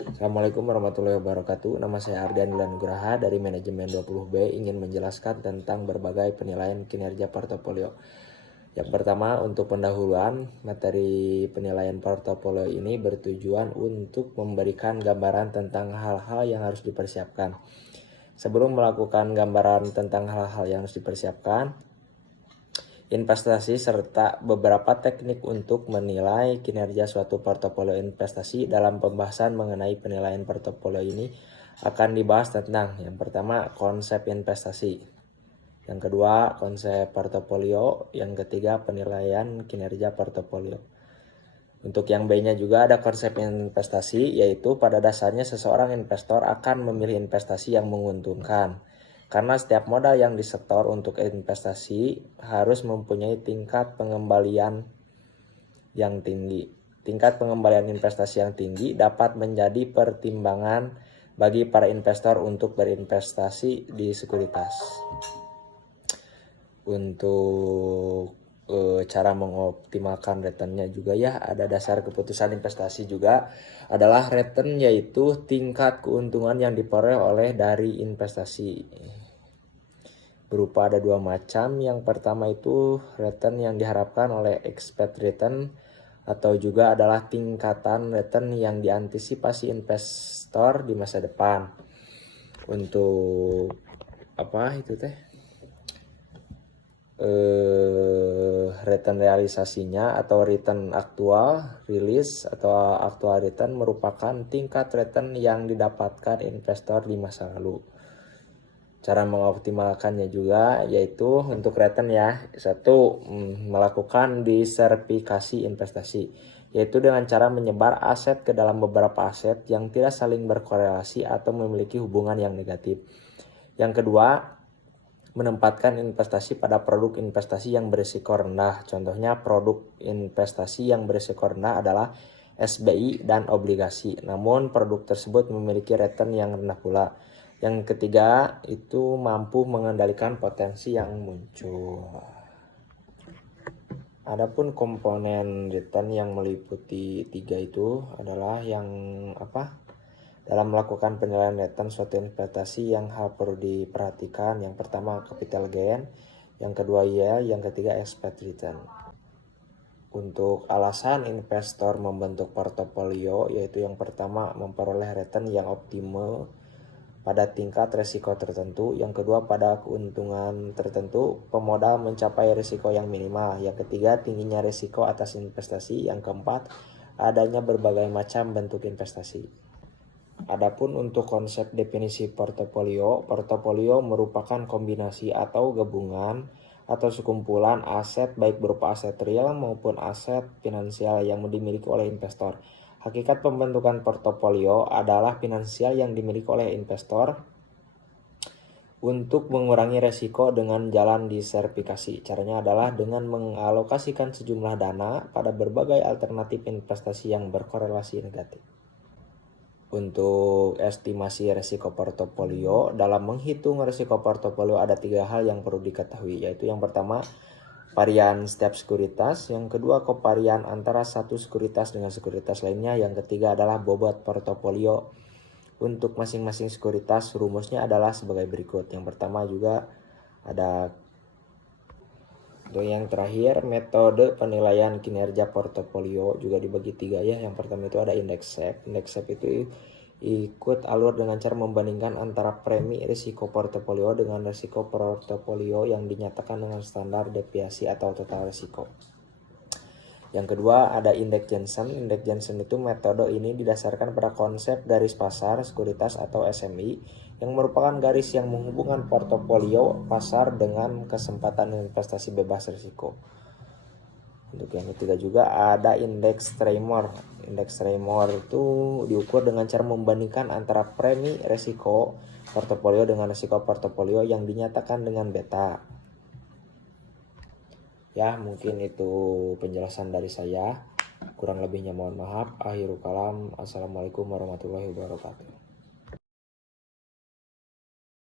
Assalamualaikum warahmatullahi wabarakatuh. Nama saya Ardian Nugraha dari Manajemen 20B, ingin menjelaskan tentang berbagai penilaian kinerja portofolio. Yang pertama, untuk pendahuluan, materi penilaian portofolio ini bertujuan untuk memberikan gambaran tentang hal-hal yang harus dipersiapkan. Sebelum melakukan gambaran tentang hal-hal yang harus dipersiapkan, investasi serta beberapa teknik untuk menilai kinerja suatu portofolio investasi. Dalam pembahasan mengenai penilaian portofolio ini akan dibahas tentang yang pertama konsep investasi, yang kedua konsep portofolio, yang ketiga penilaian kinerja portofolio. Untuk yang B-nya juga ada konsep investasi, yaitu pada dasarnya seseorang investor akan memilih investasi yang menguntungkan. Karena setiap modal yang disetor untuk investasi harus mempunyai tingkat pengembalian yang tinggi. Tingkat pengembalian investasi yang tinggi dapat menjadi pertimbangan bagi para investor untuk berinvestasi di sekuritas. Untuk cara mengoptimalkan returnnya juga ya, ada dasar keputusan investasi juga adalah return, yaitu tingkat keuntungan yang diperoleh dari investasi. Berupa ada dua macam. Yang pertama itu return yang diharapkan oleh expected return, atau juga adalah tingkatan return yang diantisipasi investor di masa depan. Untuk apa itu teh? Return realisasinya atau return aktual rilis atau aktual return merupakan tingkat return yang didapatkan investor di masa lalu. Cara mengoptimalkannya juga yaitu untuk return ya, satu, melakukan diversifikasi investasi, yaitu dengan cara menyebar aset ke dalam beberapa aset yang tidak saling berkorelasi atau memiliki hubungan yang negatif. Yang kedua, menempatkan investasi pada produk investasi yang berisiko rendah. Contohnya produk investasi yang berisiko rendah adalah SBI dan obligasi. Namun produk tersebut memiliki return yang rendah pula. Yang ketiga itu mampu mengendalikan potensi yang muncul. Adapun komponen return yang meliputi tiga itu adalah yang apa? Dalam melakukan penilaian return suatu investasi yang hal perlu diperhatikan, yang pertama capital gain, yang kedua yang ketiga expected return. Untuk alasan investor membentuk portofolio, yaitu yang pertama memperoleh return yang optimal pada tingkat risiko tertentu, yang kedua pada keuntungan tertentu, pemodal mencapai risiko yang minimal, yang ketiga tingginya risiko atas investasi, yang keempat adanya berbagai macam bentuk investasi. Adapun untuk konsep definisi portofolio, portofolio merupakan kombinasi atau gabungan atau sekumpulan aset baik berupa aset real maupun aset finansial yang dimiliki oleh investor. Hakikat pembentukan portofolio adalah finansial yang dimiliki oleh investor untuk mengurangi resiko dengan jalan diversifikasi. Caranya adalah dengan mengalokasikan sejumlah dana pada berbagai alternatif investasi yang berkorelasi negatif. Untuk estimasi risiko portofolio, dalam menghitung risiko portofolio ada tiga hal yang perlu diketahui, yaitu yang pertama varian setiap sekuritas, yang kedua kovarian antara satu sekuritas dengan sekuritas lainnya, yang ketiga adalah bobot portofolio untuk masing-masing sekuritas. Rumusnya adalah sebagai berikut. Yang pertama juga ada yang terakhir, metode penilaian kinerja portofolio juga dibagi tiga ya. Yang pertama itu ada index SHAPE. Index SHAPE itu ikut alur dengan cara membandingkan antara premi risiko portofolio dengan risiko portofolio yang dinyatakan dengan standar deviasi atau total risiko. Yang kedua ada indeks Jensen. Indeks Jensen itu metode ini didasarkan pada konsep garis pasar sekuritas atau SMI, yang merupakan garis yang menghubungkan portofolio pasar dengan kesempatan investasi bebas risiko. Untuk yang ketiga juga ada indeks Tremor. Indeks Tremor itu diukur dengan cara membandingkan antara premi risiko portofolio dengan risiko portofolio yang dinyatakan dengan beta. Ya, mungkin itu penjelasan dari saya. Kurang lebihnya mohon maaf. Akhirul kalam. Assalamualaikum warahmatullahi wabarakatuh.